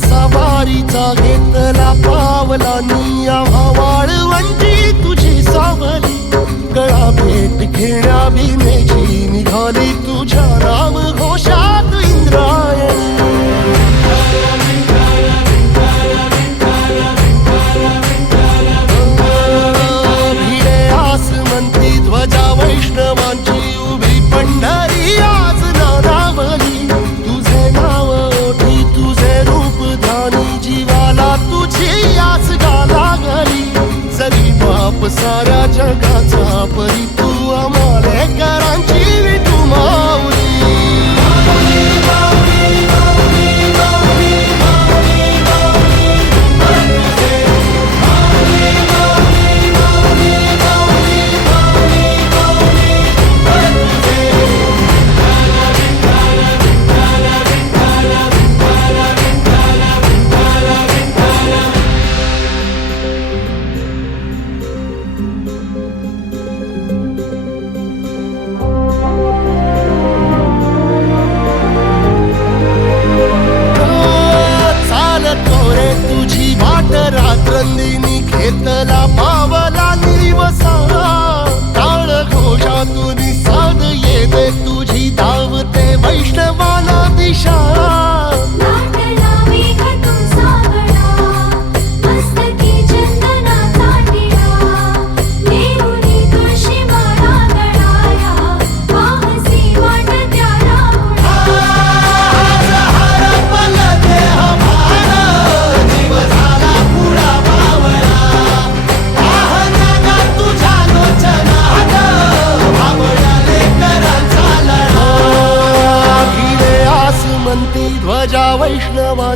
सवारीचा घेतला पावला निया वाळवंटी तुझी सावली. गळा भेट घेण्या भीमेची निघाली तुझ्या नाम जगाचा परी तू आम्हाले करांची घेतला